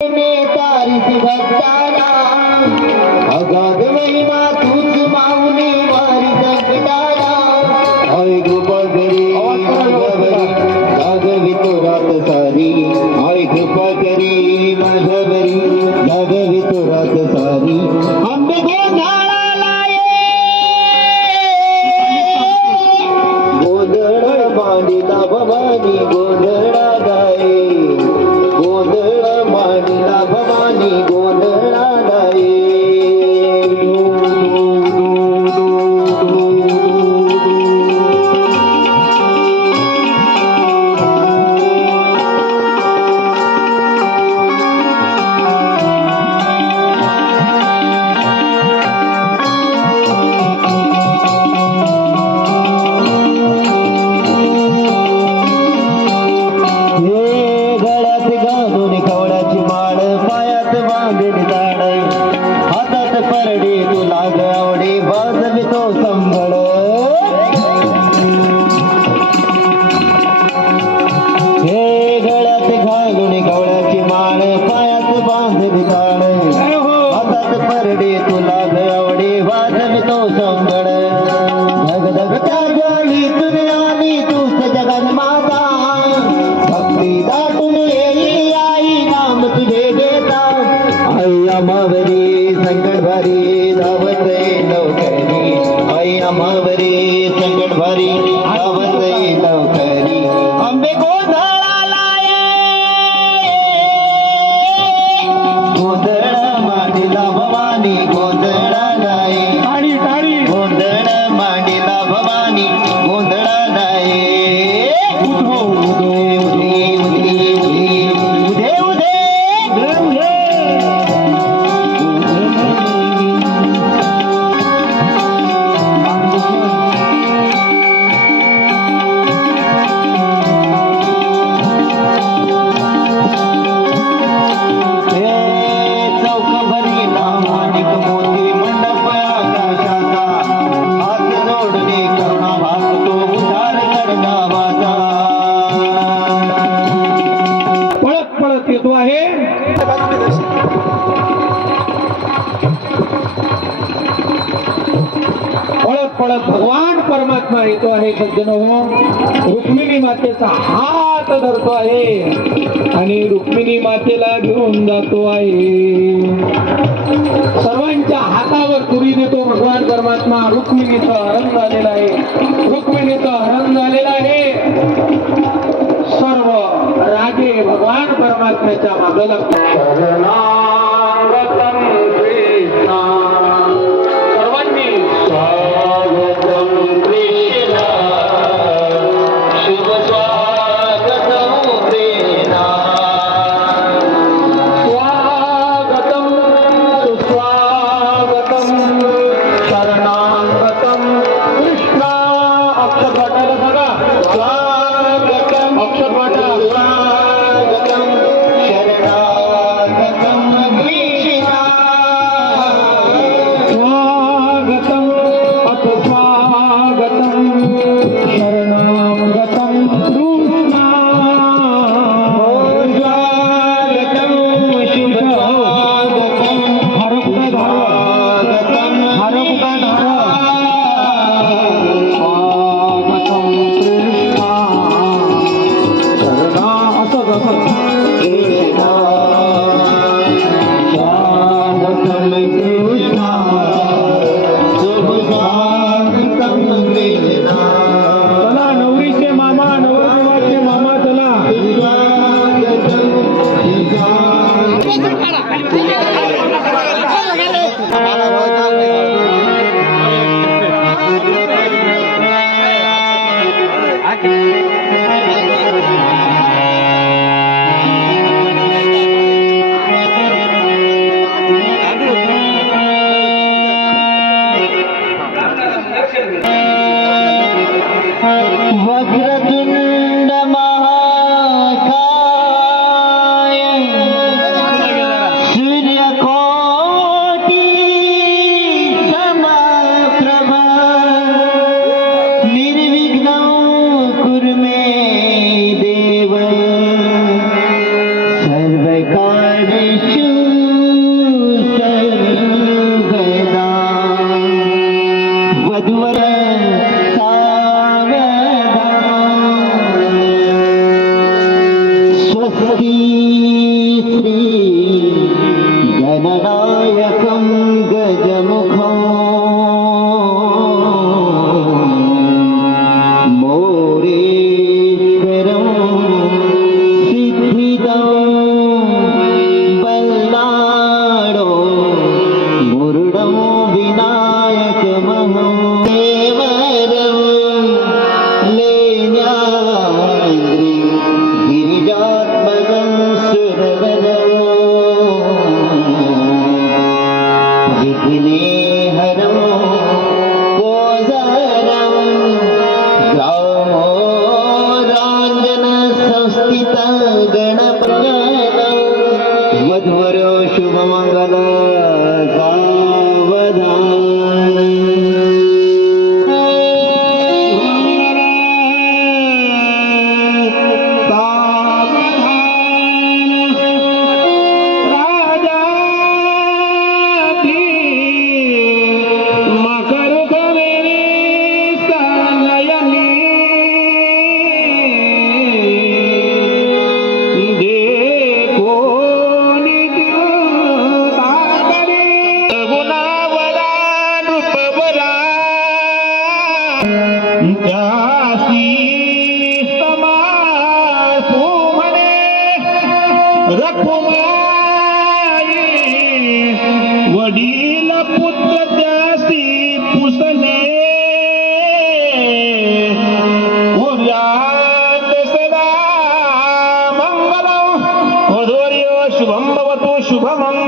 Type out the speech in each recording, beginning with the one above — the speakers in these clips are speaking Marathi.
तारीख भक्ताला अगाध महिमा तूच माऊली वारी संकटाला आय कृपा करी जागवी तो रात सारी आय कृपा करी माझ्या घरी जागवी तो रात सारी Ambe Goda. पळत भगवान परमात्मा येतो आहे सज्जन रुक्मिणी मातेचा हात धरतो आहे आणि रुक्मिणी मातेला घेऊन जातो आहे. सर्वांच्या हातावर तुरी देतो भगवान परमात्मा. रुक्मिणीचं हरण झालेलं आहे. रुक्मिणीचं हरण झालेलं आहे. सर्व राजे भगवान परमात्म्याच्या मागे लागतात. Krishna Duvará We need. Baba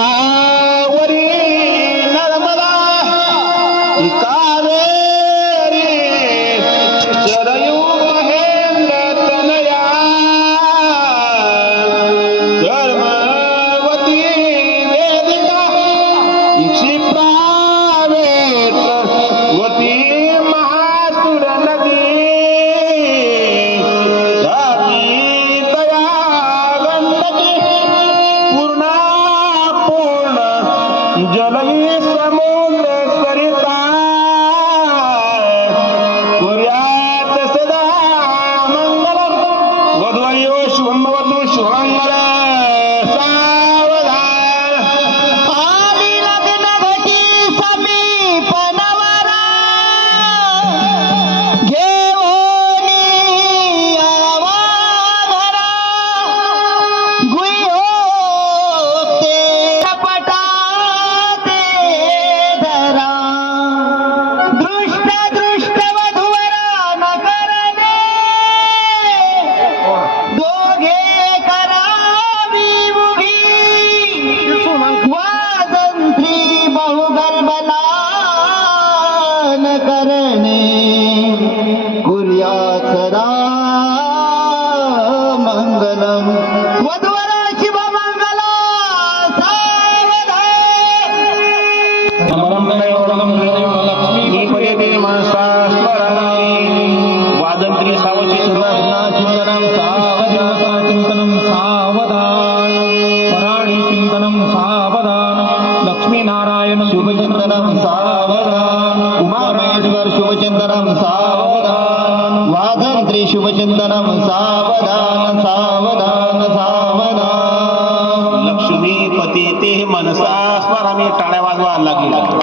Ah. Shri शिवचंदनम सावधान सावधान सावधान. लक्ष्मी पती ते मनसा स्मरामी टाळ्या वाजवायला लागली. लागली